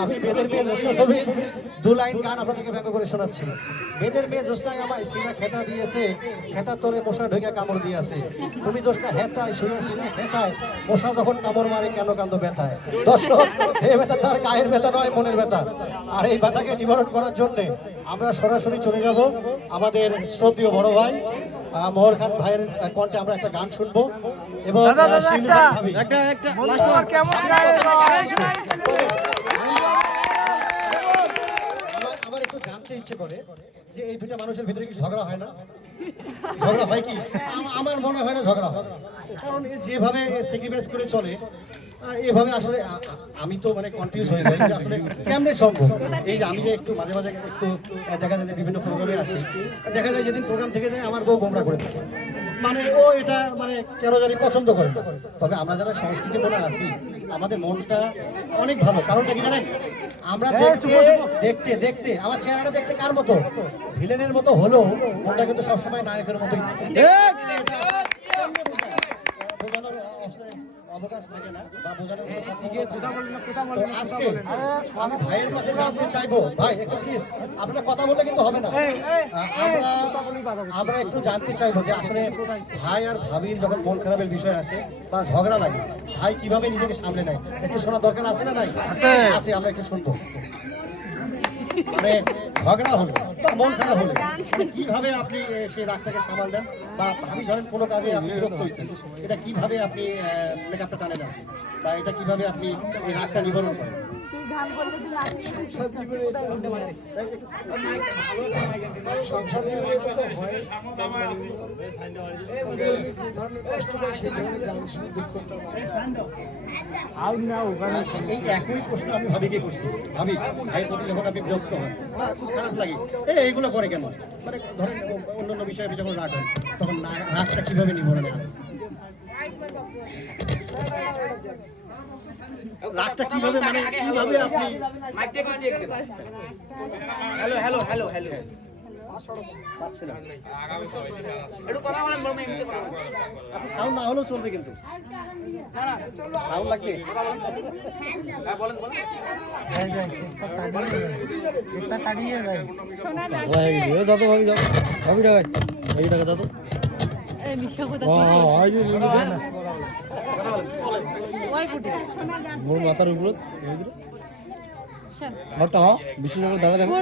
আমি বেদের মেয়ে জ্যোৎস্না ছবির 2 লাইন গান আপনাদেরকে ব্যঙ্গ করে শোনাচ্ছি। বেদের মেয়ে জ্যোৎস্নায় আমায় সিনা খেতা দিয়েছে, খেতার তোরে মশা ঢুকে কামড় দিয়েছে। তুমি জ্যোৎস্না হেতায় শুনেছি না খেতায়, মশা যখন কামড় মারে কেন কান্দ ব্যথায়। দর্শক, এই ব্যথা তার গায়ের ব্যথা নয়, মনের ব্যথা। আর এই ব্যথাকে নিবারণ করার জন্য আমরা সরাসরি চলে যাব আমাদের শ্রদ্ধেয় বড় ভাই মোহর খান ভাইয়ের কণ্ঠে আমরা একটা গান শুনবো এবং আমার একটু জানতে ইচ্ছে করে যে এই দুটা মানুষের ভিতরে কি ঝগড়া হয় না? ঝগড়া হয় কি? আমার মনে হয় না ঝগড়া হয়, কারণ যেভাবে স্যাক্রিফাইস করে চলে এভাবে আসলে আমি তো মানে কনফিউজ হয়ে যাই যে আসলে কেমনে সম্ভব। এই যে আমি যে একটু মাঝে মাঝে একটু দেখা যায় যে বিভিন্ন প্রোগ্রামে আসি, দেখা যায় যেদিন প্রোগ্রাম থেকে যায় আমার বউ গোমরা করে থাকে, মানে ও এটা মানে কেন জানি পছন্দ করে না। তবে আমরা যারা সংস্কৃতি মনে আছি আমাদের মনটা অনেক ভালো। কারণটা কি জানেন? আমরা দেখতে দেখতে আমার চেহারাটা দেখতে কার মতো? ভিলেনের মতো হলেও মনটা কিন্তু সবসময় নায়কের মতোই। অবকাশ থাকে না বা বোঝানোর আজকে আমি ভাইয়ের কাছে জানতে চাইবো, ভাই একটু প্লিজ আপনার কথা বললে কিন্তু হবে না। আমরা একটু জানতে চাইবো যে আসলে ভাই আর ভাবির যখন মন খারাপের বিষয় আসে বা ঝগড়া লাগে, ভাই কিভাবে নিজেকে সামলে নেয় একটু শোনার দরকার আছে না? নাই আছে, আমরা একটু শুনবো। মানে ঝগড়া হলো বা মন খারাপ হলে কিভাবে আপনি সেই রাগটাকে সামাল দেন, বা ভাবি ধরেন কোনো কাজে আপনি বিরক্ত হয়েছেন, এটা কিভাবে আপনি মেকআপটা টানে দেন, বা এটা কিভাবে আপনি এই রাগটা নিবারণ করেন? এই একই প্রশ্ন আমি ভাবিকে করছি। ভাবি ভাইয়ের প্রতি যখন আপনি বিরক্ত হন বা খুব খারাপ লাগে, এইগুলো করে কেন? মানে ধরেন অন্যান্য বিষয়ে যখন রাগ হয় তখন রাগটা কিভাবে নিবারণ হয়? রাগটা কিভাবে মানে কিভাবে আপনি হ্যালো হ্যালো হ্যালো হ্যালো আচ্ছা সাউন্ড না হলেও চলবে কিন্তু সাউন্ড লাগবে। মোর মাথার উপর বিশেষ দাঁড়া দেখো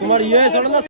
তোমার ইয়ে চলে না।